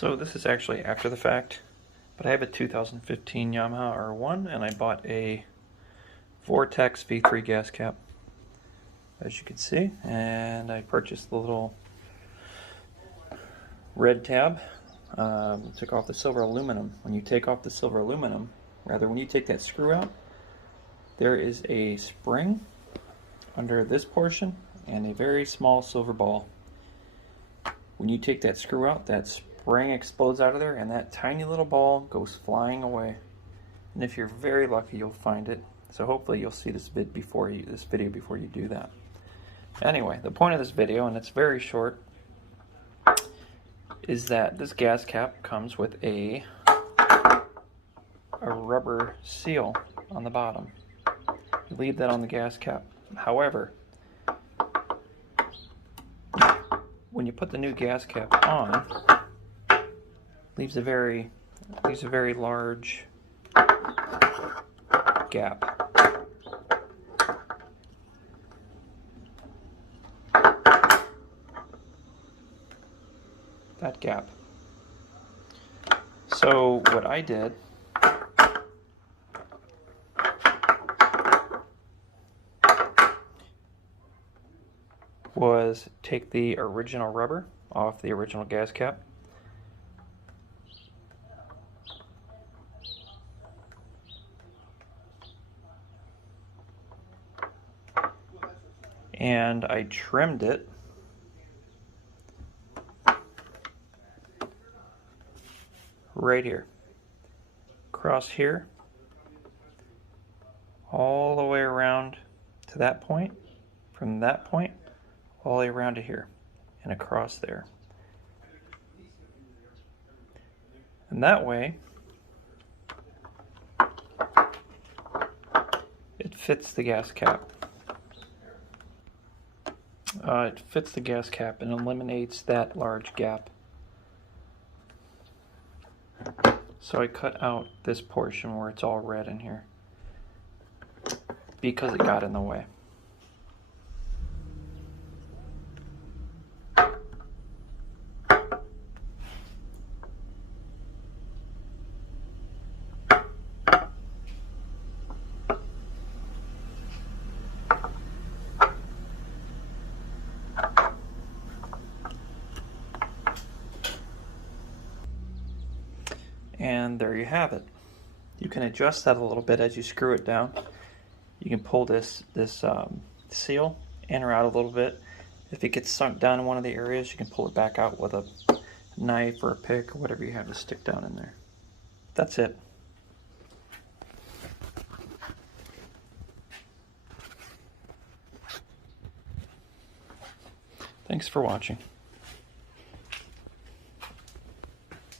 So this is actually after the fact, but I have a 2015 Yamaha R1 and I bought a Vortex V3 gas cap, as you can see, and I purchased the little red tab. Took off the silver aluminum. When you take off the silver aluminum, when you take that screw out, there is a spring under this portion and a very small silver ball. When you take that screw out, that spring explodes out of there and that tiny little ball goes flying away. And if you're very lucky, you'll find it. So hopefully you'll see this video before you do that. Anyway, the point of this video, and it's very short, is that this gas cap comes with a rubber seal on the bottom. You leave that on the gas cap. However, when you put the new gas cap on, leaves a very large gap. That gap. So what I did was take the original rubber off the original gas cap, and I trimmed it right here, across here, all the way around to that point, from that point all the way around to here and across there. And that way it fits the gas cap. It fits the gas cap and eliminates that large gap. So I cut out this portion where it's all red in here because it got in the way. And there you have it. You can adjust that a little bit as you screw it down. You can pull this seal in or out a little bit. If it gets sunk down in one of the areas, you can pull it back out with a knife or a pick or whatever you have to stick down in there. That's it. Thanks for watching.